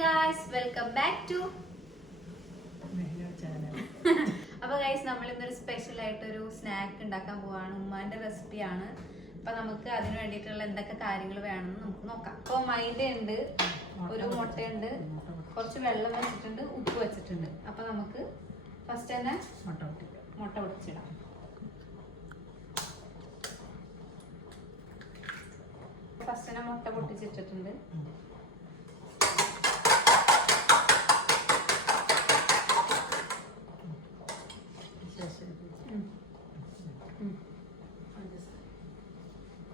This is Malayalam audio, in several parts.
ഗായ്സ് വെൽക്കം ബാക്ക് ടു അപ്പൊ ഗൈസ് നമ്മൾ ഇന്നൊരു സ്പെഷ്യൽ ആയിട്ട് ഒരു സ്നാക്ക് ഉണ്ടാക്കാൻ പോവാണ്. ഉമ്മാന്റെ റെസിപ്പിയാണ് അപ്പൊ നമുക്ക് അതിന് വേണ്ടിയിട്ടുള്ള എന്തൊക്കെ കാര്യങ്ങൾ വേണമെന്ന് നമുക്ക് നോക്കാം. അപ്പൊ മൈദ ഉണ്ട് ഒരു മുട്ടയുണ്ട് കുറച്ച് വെള്ളം വെച്ചിട്ടുണ്ട് ഉപ്പ് വെച്ചിട്ടുണ്ട്. അപ്പൊ നമുക്ക് ഫസ്റ്റ് തന്നെ മുട്ട പൊട്ടിക്കാം. മുട്ട പൊട്ടിച്ചിടാം. ഫസ്റ്റ് തന്നെ മുട്ട പൊട്ടിച്ചിട്ടിട്ടുണ്ട്.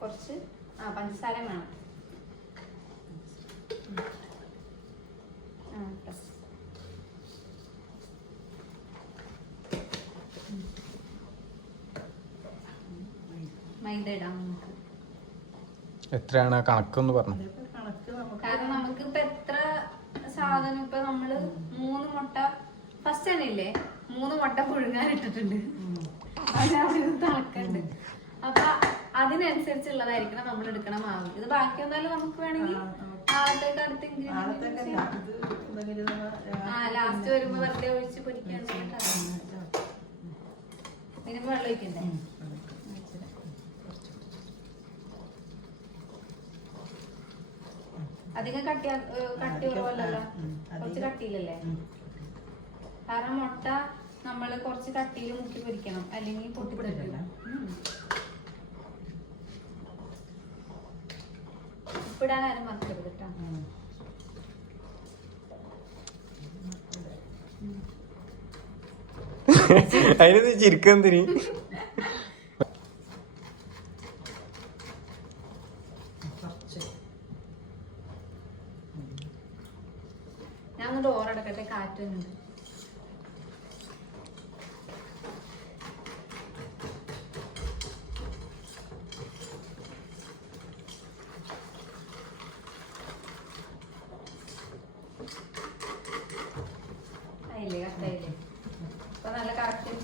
കുറച്ച് ആ പഞ്ചസാര വേണം. മൈദ ഇടാം നമുക്ക്. എത്രയാണ് കണക്ക് കണക്കൊന്ന് പറഞ്ഞു? കാരണം നമുക്ക് ഇപ്പൊ എത്ര സാധനം ഇപ്പൊ നമ്മൾ മൂന്ന് മുട്ട ഫസ്റ്റ് തന്നെ ഇല്ലേ? മൂന്ന് മുട്ട പുഴുങ്ങാൻ ഇട്ടിട്ടുണ്ട്. അപ്പൊ അതിനനുസരിച്ചുള്ളതായിരിക്കണം നമ്മൾ എടുക്കണ മാവ്. ഇത് ബാക്കി വന്നാലും നമുക്ക് വേണമെങ്കിൽ നാളത്തേക്ക് അടുത്ത ആ ലാസ്റ്റ് വരുമ്പോ വെറുതെ ഒഴിച്ച് പൊരിക്കാൻ ഇതിന് വെള്ളം ഒഴിക്കണ്ടേ? ഉം. അധികം കട്ടി കട്ടി കുറവല്ലല്ലോ കുറച്ച് കട്ടിയില്ലേ കട്ടിയില്ലല്ലേ. കാരണം മുട്ട നമ്മൾ കുറച്ച് കട്ടിയിൽ മുക്കി പൊരിക്കണം. അല്ലെങ്കിൽ പൊട്ടിപ്പിടില്ല ഉപ്പിടാൻ ആരും മറക്കരുത് കേട്ടോ ഉം. അതിന് ചിരിക്കെന്തിന് ഞാൻ ഡോർ അടക്കട്ടെ കാറ്റ്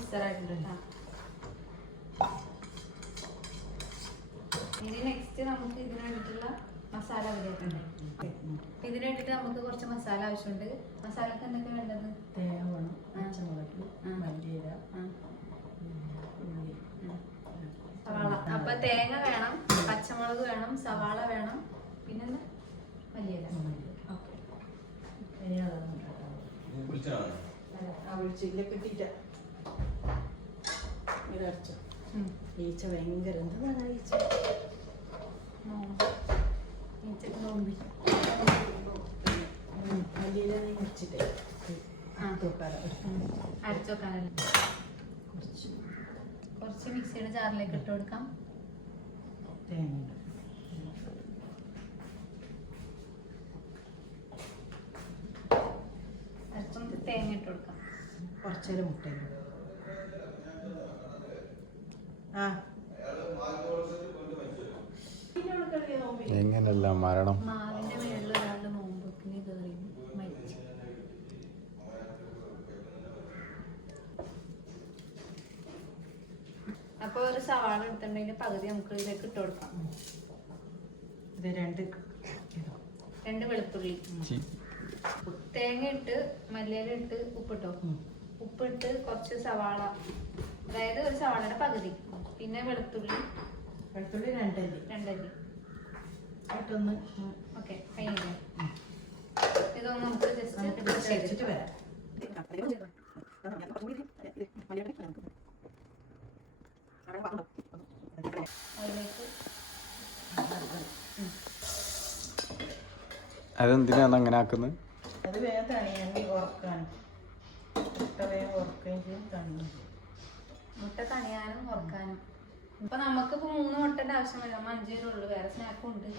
മിക്സർ ആയിട്ടുണ്ട് ഇനി നെക്സ്റ്റ് നമുക്ക് ഇതിന് വേണ്ടിയിട്ടുള്ള മസാല റെഡിയാക്കണ്ടേ. ഇതിന് വേണ്ടിയിട്ട് നമുക്ക് കുറച്ച് മസാല ആവശ്യമുണ്ട്. മസാലക്ക് എന്തൊക്കെ വേണ്ടത്? തേങ്ങ വേണം. പച്ചമുളക്. മല്ലിയില ഉള്ളി. സവാള. അപ്പൊ തേങ്ങ വേണം പച്ചമുളക് വേണം സവാള വേണം പിന്നെന്താ? മല്ലിയില. ഓക്കെ. വിളിച്ചില്ല അതൊന്നും ഇതടച്ചു ഈച്ച ഭയങ്കര എന്താണ് ഈച്ച കുറച്ച് കുറച്ച് മിക്സിയുടെ ജാറിലേക്ക് ഇട്ട് കൊടുക്കാം തേങ്ങ അരച്ചു തേങ്ങ ഇട്ട് കൊടുക്കാം കുറച്ചേരം മുട്ട ആ എങ്ങനല്ല മരണം? അപ്പൊ ഒരു സവാള എടുത്തിട്ടുണ്ടെങ്കിൽ പകുതി നമുക്ക് ഇതിലേക്ക് ഇട്ട് കൊടുക്കാം. ഇത് രണ്ട് ഇതോ രണ്ട് വെളുത്തുള്ളി. തേങ്ങ ഇട്ട് മല്ലിയില ഇട്ട് ഉപ്പിട്ടോ. ഉപ്പിട്ട് കുറച്ച് സവാള അതായത് ഒരു സവാളയുടെ പകുതി. പിന്നെ വെളുത്തുള്ളി. വെളുത്തുള്ളി രണ്ടല്ലി. രണ്ടല്ലി. ഇട്ടൊന്ന് ഓക്കെ കഴിഞ്ഞില്ലേ ഇതൊന്ന് നമുക്ക് ജസ്റ്റ് ചെയ്തിട്ട് വരാം. അതെന്തിനാണ് അങ്ങനെ ആക്കുന്നത് അത് വേഗം തണിയാൻ ഉറക്കാണ് വേഗം ഉറക്കുകയും ചെയ്യും തണിയും മുട്ട തണിയാനും ഉറക്കാനും ഇപ്പൊ നമുക്ക് ഇപ്പൊ മൂന്ന് മുട്ടന്റെ ആവശ്യമില്ല നമ്മൾ അഞ്ചു പേരുള്ളൂ വേറെ സ്നാക്കും ഉണ്ട്.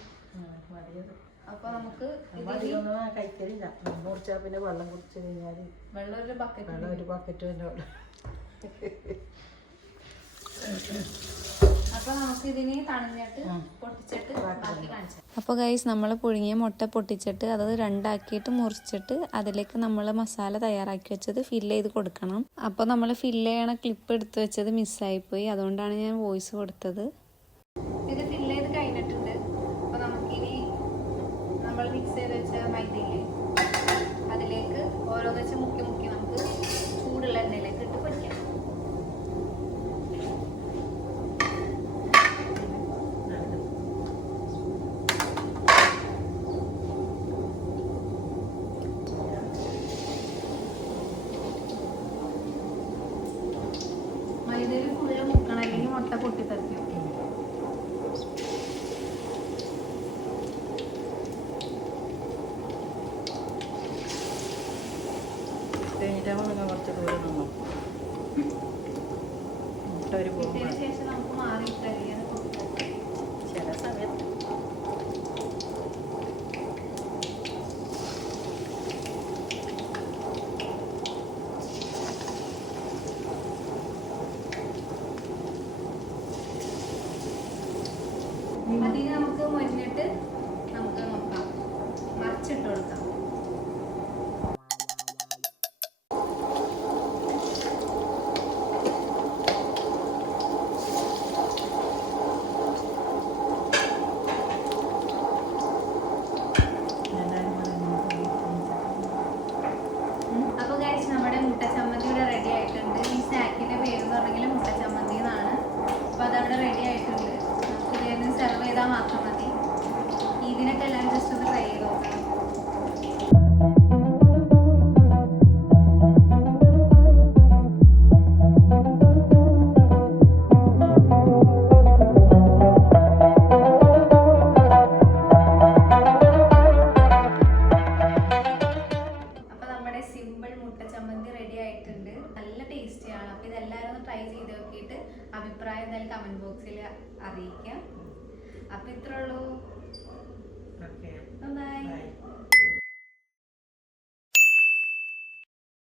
അപ്പൊ നമുക്ക് കഴിക്കലില്ല. പിന്നെ വെള്ളം കുടിച്ചു കഴിഞ്ഞാൽ വെള്ളം ഒരു ബക്കറ്റ് വെള്ളം ഒരു ബക്കറ്റ് തന്നെ അപ്പോൾ ഗൈസ് നമ്മൾ പുഴുങ്ങിയ മുട്ട പൊട്ടിച്ചിട്ട് അത് രണ്ടാക്കിയിട്ട് മുറിച്ചിട്ട് അതിലേക്ക് നമ്മൾ മസാല തയ്യാറാക്കി വെച്ചത് ഫില്ല് ചെയ്ത് കൊടുക്കണം. അപ്പോൾ നമ്മൾ ഫില്ല് ചെയ്യണ ക്ലിപ്പ് എടുത്ത് വെച്ചത് മിസ്സായിപ്പോയി അതുകൊണ്ടാണ് ഞാൻ വോയിസ് കൊടുത്തത്. ഇത് പൊട്ടിത്തെറിക്കും കഴിഞ്ഞിട്ടാകുമ്പോൾ നിങ്ങൾ കുറച്ച് ദൂരം നമ്മൾ മുട്ട ഒരു പോകുമ്പോൾ ചില സമയത്ത് നമുക്ക് മുരിഞ്ഞിട്ട് നമുക്ക് നോക്കാം. മറിച്ചിട്ട് കൊടുക്കാം. നമ്മുടെ മുട്ട ചമ്മന്തി ഇവിടെ റെഡി ആയിട്ടുണ്ട്. ഈ സ്നാക്കിന്റെ പേര് എന്ന് പറഞ്ഞെങ്കിൽ എന്നാണ് അപ്പൊ അതവിടെ റെഡി ആയിട്ടുണ്ട്. നമുക്ക് സെർവ് ചെയ്താൽ മാത്രം അഭിപ്രായം എന്തായാലും കമന്റ് ബോക്സിൽ അറിയിക്കാം. അപ്പൊ ഇത്രേ ഉള്ളൂ ഓക്കെ ബൈ ബൈ